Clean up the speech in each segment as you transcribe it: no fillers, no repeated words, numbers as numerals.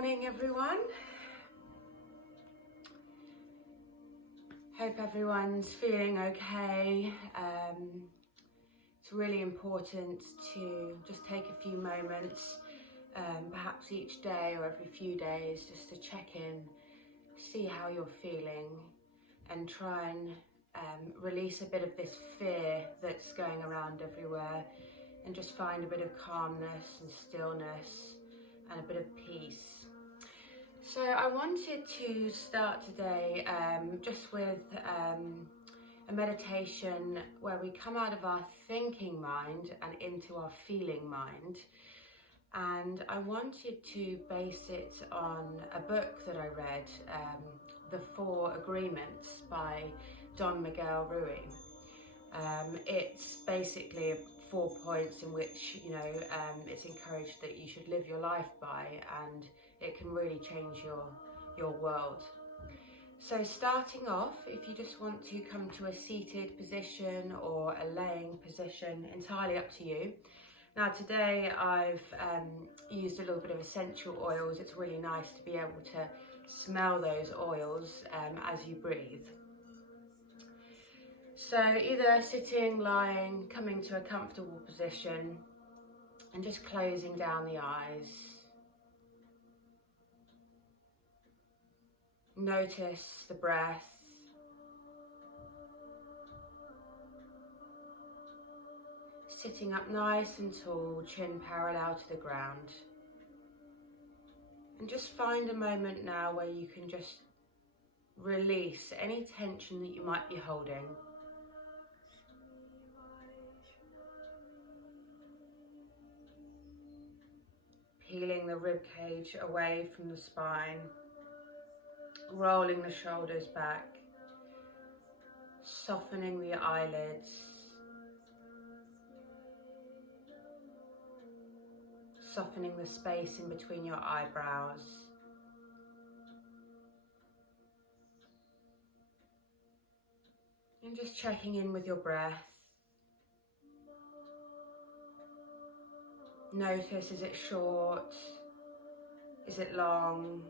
morning, everyone. Hope everyone's feeling okay. It's really important to just take a few moments, perhaps each day or every few days, just to check in, see how you're feeling, and try and release a bit of this fear that's going around everywhere, and just find a bit of calmness and stillness and a bit of peace. So I wanted to start today just with a meditation where we come out of our thinking mind and into our feeling mind. And I wanted to base it on a book that I read, The 4 Agreements by Don Miguel Ruiz. It's basically 4 points in which, it's encouraged that you should live your life by, and it can really change your world. So starting off, if you just want to come to a seated position or a laying position, entirely up to you. Now today I've used a little bit of essential oils. It's really nice to be able to smell those oils as you breathe. So either sitting, lying, coming to a comfortable position, and just closing down the eyes. Notice the breath. Sitting up nice and tall, chin parallel to the ground. And just find a moment now where you can just release any tension that you might be holding. Peeling the rib cage away from the spine, rolling the shoulders back, softening the eyelids, softening the space in between your eyebrows. And just checking in with your breath. Notice, is it short? Is it long?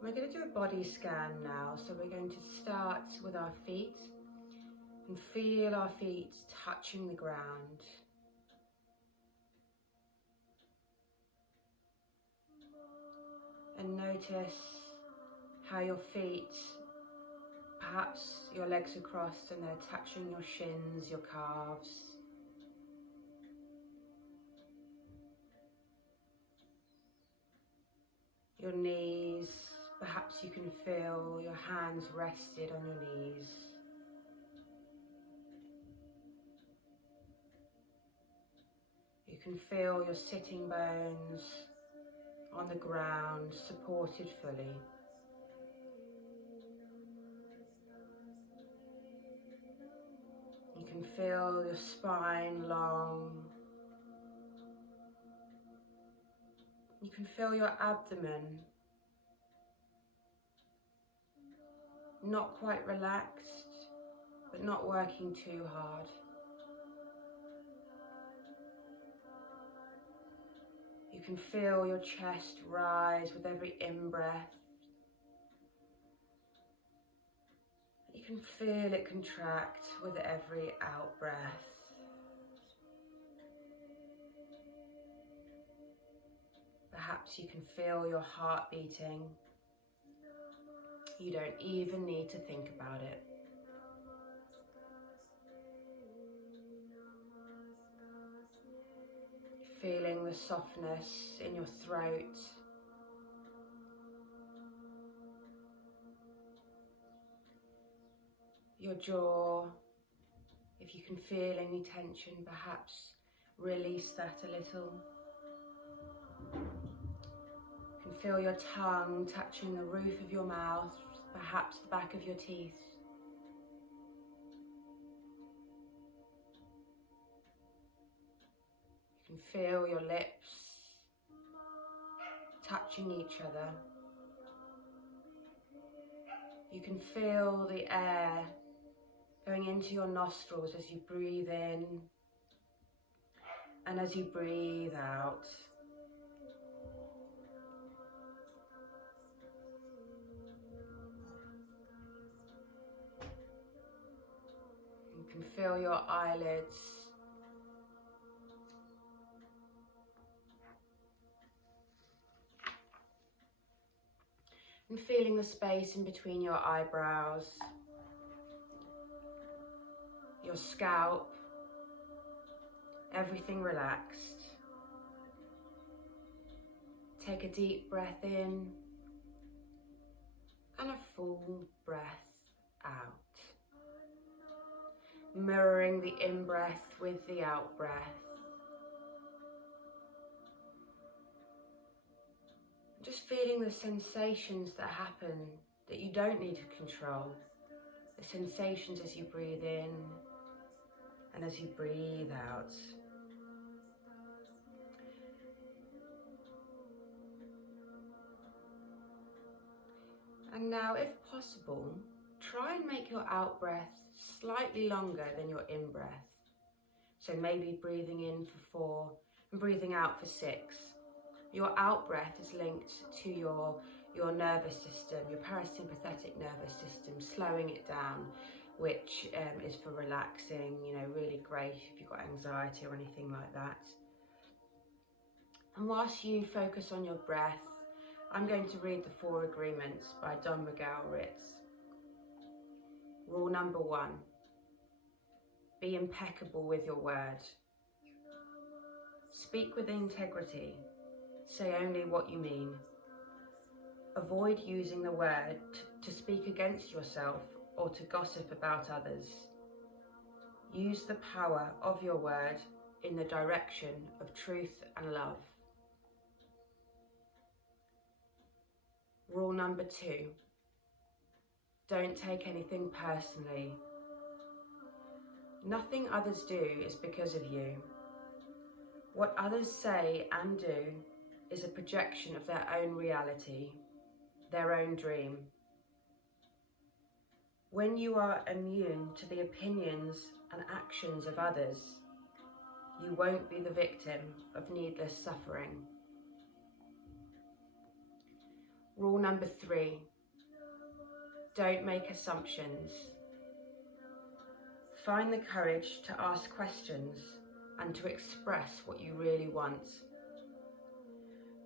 We're going to do a body scan now, so we're going to start with our feet and feel our feet touching the ground. And notice how your feet, perhaps your legs are crossed and they're touching your shins, your calves. Your knees. Perhaps you can feel your hands rested on your knees. You can feel your sitting bones on the ground, supported fully. You can feel your spine long. You can feel your abdomen not quite relaxed, but not working too hard. You can feel your chest rise with every in-breath. You can feel it contract with every out-breath. Perhaps you can feel your heart beating. You don't even need to think about it. Feeling the softness in your throat. Your jaw. If you can feel any tension, perhaps release that a little. feel your tongue touching the roof of your mouth, perhaps the back of your teeth. You can feel your lips touching each other. You can feel the air going into your nostrils as you breathe in and as you breathe out. You can feel your eyelids and feeling the space in between your eyebrows, your scalp, everything relaxed. Take a deep breath in and a full breath out. Mirroring the in-breath with the out-breath. Just feeling the sensations that happen that you don't need to control. The sensations as you breathe in and as you breathe out. And now, if possible, try and make your out-breath slightly longer than your in-breath. So maybe breathing in for 4 and breathing out for 6. Your out-breath is linked to your nervous system, your parasympathetic nervous system, slowing it down, which is for relaxing, really great if you've got anxiety or anything like that. And whilst you focus on your breath, I'm going to read the 4 agreements by Don Miguel Ruiz. Rule number 1, be impeccable with your word. Speak with integrity. Say only what you mean. Avoid using the word to speak against yourself or to gossip about others. Use the power of your word in the direction of truth and love. Rule number 2, don't take anything personally. Nothing others do is because of you. What others say and do is a projection of their own reality, their own dream. When you are immune to the opinions and actions of others, you won't be the victim of needless suffering. Rule number 3, don't make assumptions. Find the courage to ask questions and to express what you really want.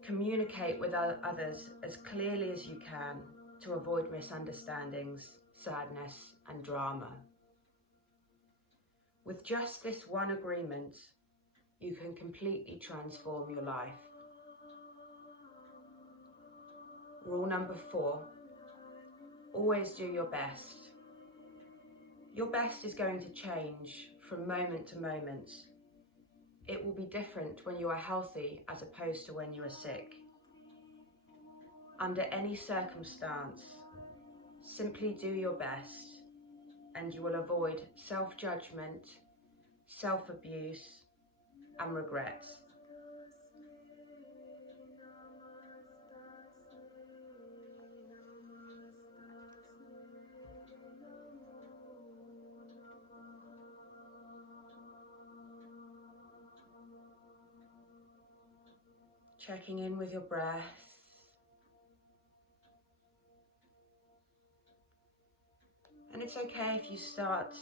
Communicate with others as clearly as you can to avoid misunderstandings, sadness, and drama. With just this one agreement, you can completely transform your life. Rule number 4, always do your best. Your best is going to change from moment to moment. It will be different when you are healthy as opposed to when you are sick. Under any circumstance, simply do your best and you will avoid self-judgment, self-abuse, and regret. Checking in with your breath. And it's okay if you started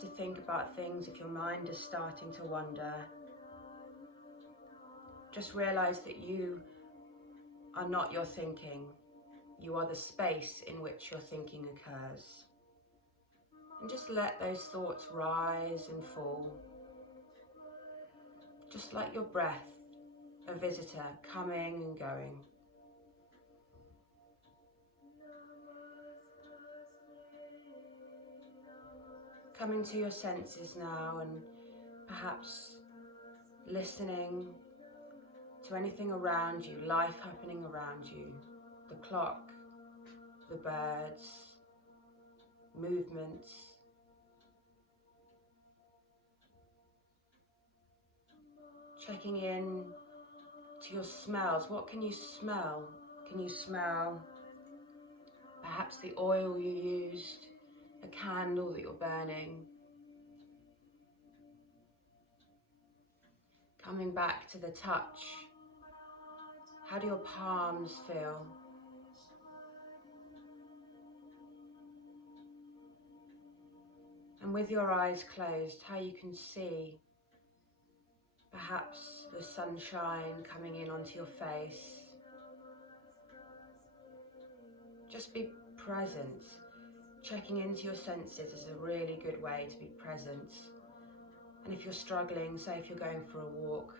to think about things, if your mind is starting to wander. Just realize that you are not your thinking. You are the space in which your thinking occurs. And just let those thoughts rise and fall. Just like your breath, a visitor coming and going. Coming to your senses now and perhaps listening to anything around you, life happening around you, the clock, the birds, movements. Checking in to your smells. What can you smell? Can you smell perhaps the oil you used, a candle that you're burning? Coming back to the touch. How do your palms feel? And with your eyes closed, how you can see perhaps the sunshine coming in onto your face. Just be present. Checking into your senses is a really good way to be present. And if you're struggling, say if you're going for a walk,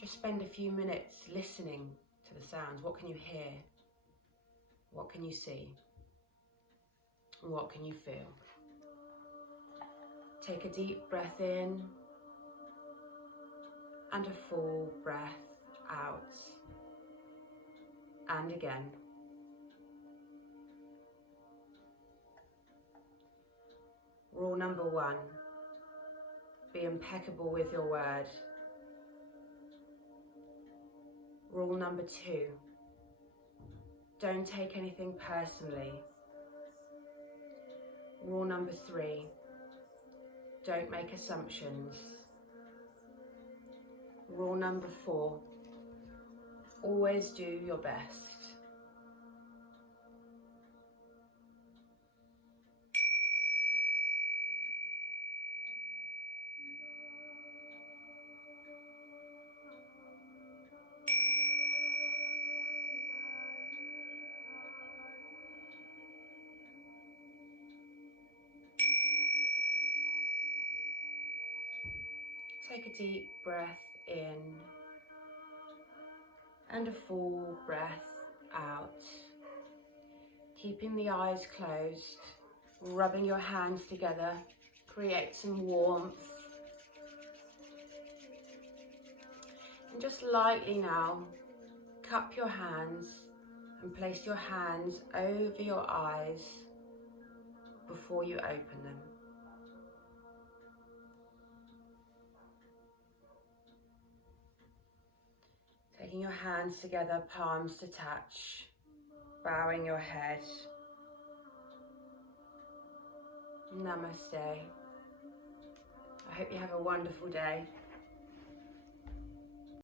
just spend a few minutes listening to the sounds. What can you hear? What can you see? What can you feel? Take a deep breath in and a full breath out. And again. Rule number 1, be impeccable with your word. Rule number 2, don't take anything personally. Rule number 3, don't make assumptions. Rule number 4, always do your best. Take a deep breath in and a full breath out. Keeping the eyes closed, rubbing your hands together, create some warmth. And just lightly now, cup your hands and place your hands over your eyes before you open them. Taking your hands together, palms to touch, bowing your head. Namaste. I hope you have a wonderful day.